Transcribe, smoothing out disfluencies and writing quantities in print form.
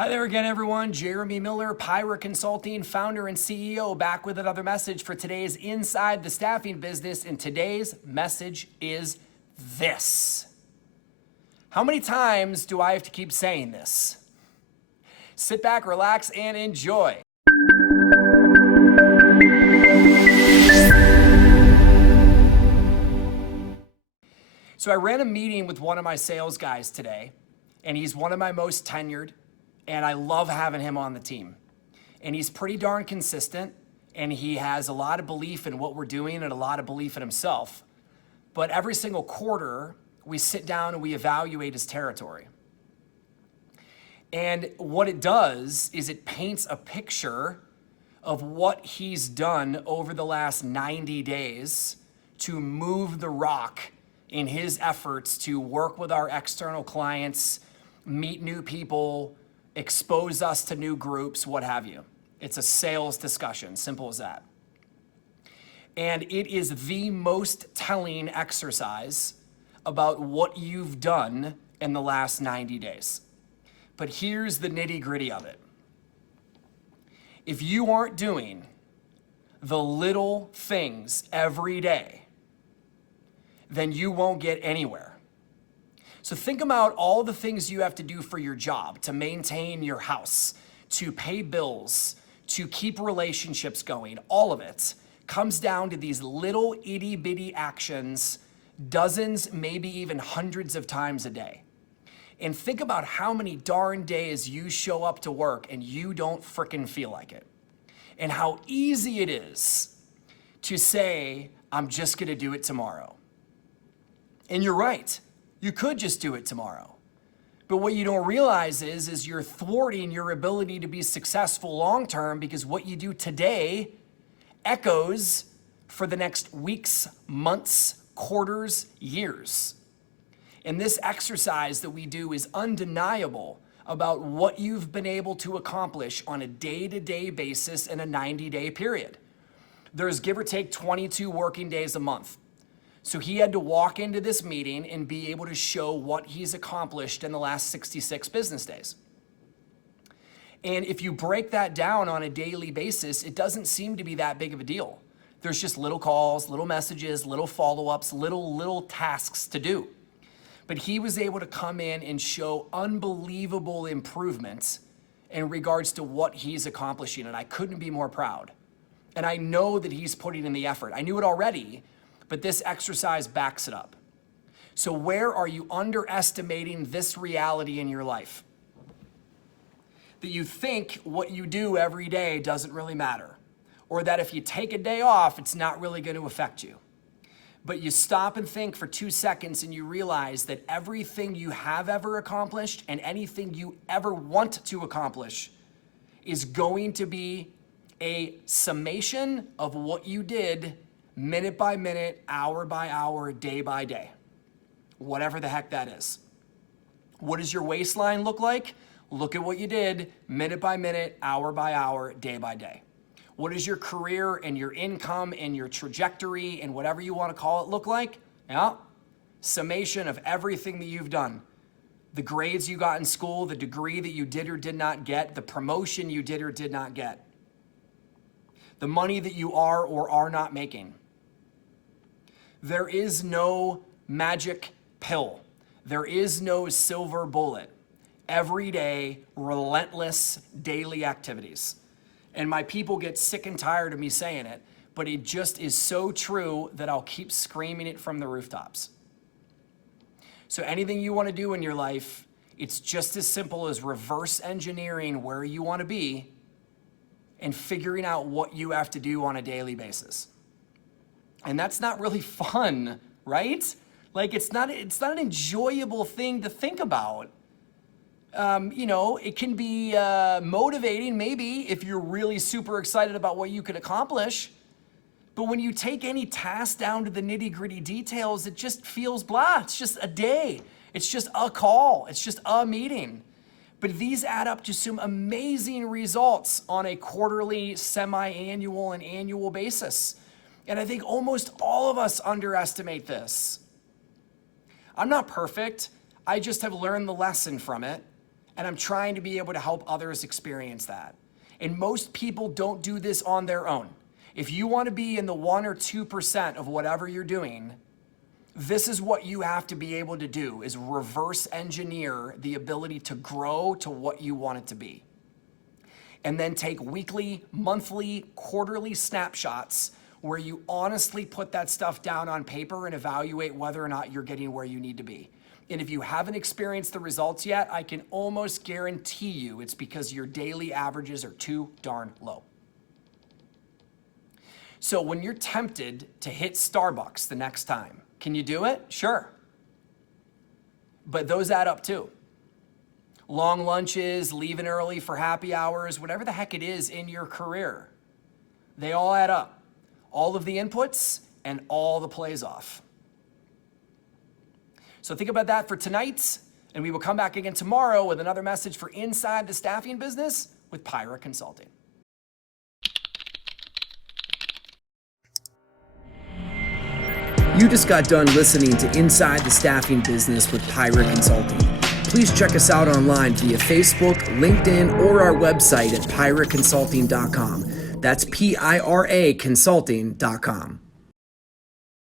Hi there again, everyone. Jeremy Miller, Pyra Consulting, founder and CEO, back with another message for today's Inside the Staffing Business. And today's message is this. How many times do I have to keep saying this? Sit back, relax, and enjoy. So I ran a meeting with one of my sales guys today, and he's one of my most tenured, and I love having him on the team. And he's pretty darn consistent, and he has a lot of belief in what we're doing and a lot of belief in himself. But every single quarter, we sit down and we evaluate his territory. And what it does is it paints a picture of what he's done over the last 90 days to move the rock in his efforts to work with our external clients, meet new people, expose us to new groups, what have you. It's a sales discussion, simple as that. And it is the most telling exercise about what you've done in the last 90 days. But here's the nitty-gritty of it. If you aren't doing the little things every day, then you won't get anywhere. So think about all the things you have to do for your job, to maintain your house, to pay bills, to keep relationships going. All of it comes down to these little itty-bitty actions, dozens, maybe even hundreds of times a day. And think about how many darn days you show up to work and you don't frickin' feel like it. And how easy it is to say, I'm just gonna do it tomorrow. And you're right. You could just do it tomorrow. But what you don't realize is you're thwarting your ability to be successful long-term, because what you do today echoes for the next weeks, months, quarters, years. And this exercise that we do is undeniable about what you've been able to accomplish on a day-to-day basis in a 90-day period. There's give or take 22 working days a month. So he had to walk into this meeting and be able to show what he's accomplished in the last 66 business days. And if you break that down on a daily basis, it doesn't seem to be that big of a deal. There's just little calls, little messages, little follow-ups, little tasks to do. But he was able to come in and show unbelievable improvements in regards to what he's accomplishing, and I couldn't be more proud. And I know that he's putting in the effort. I knew it already, but this exercise backs it up. So where are you underestimating this reality in your life? That you think what you do every day doesn't really matter, or that if you take a day off, it's not really going to affect you. But you stop and think for 2 seconds and you realize that everything you have ever accomplished and anything you ever want to accomplish is going to be a summation of what you did minute by minute, hour by hour, day by day, whatever the heck that is. What does your waistline look like? Look at what you did minute by minute, hour by hour, day by day. What does your career and your income and your trajectory and whatever you want to call it look like? Yeah, summation of everything that you've done. The grades you got in school, the degree that you did or did not get, the promotion you did or did not get, the money that you are or are not making. There is no magic pill. There is no silver bullet. Every day, relentless daily activities. And my people get sick and tired of me saying it, but it just is so true that I'll keep screaming it from the rooftops. So anything you want to do in your life, it's just as simple as reverse engineering where you want to be and figuring out what you have to do on a daily basis. And that's not really fun, right? Like it's not an enjoyable thing to think about. It can be motivating maybe if you're really super excited about what you could accomplish. But when you take any task down to the nitty-gritty details, it just feels blah. It's just a day. It's just a call. It's just a meeting. But these add up to some amazing results on a quarterly, semi-annual, and annual basis. And I think almost all of us underestimate this. I'm not perfect. I just have learned the lesson from it. and I'm trying to be able to help others experience that. And most people don't do this on their own. If you want to be in the 1 or 2% of whatever you're doing, this is what you have to be able to do, is reverse engineer the ability to grow to what you want it to be. And then take weekly, monthly, quarterly snapshots where you honestly put that stuff down on paper and evaluate whether or not you're getting where you need to be. And if you haven't experienced the results yet, I can almost guarantee you it's because your daily averages are too darn low. So when you're tempted to hit Starbucks the next time, can you do it? Sure. But those add up too. Long lunches, leaving early for happy hours, whatever the heck it is in your career, they all add up. All of the inputs and all the plays off. So think about that for tonight, and we will come back again tomorrow with another message for Inside the Staffing Business with Pyra Consulting. You just got done listening to Inside the Staffing Business with Pyra Consulting. Please check us out online via Facebook, LinkedIn, or our website at pyraconsulting.com. That's PIRA consulting.com.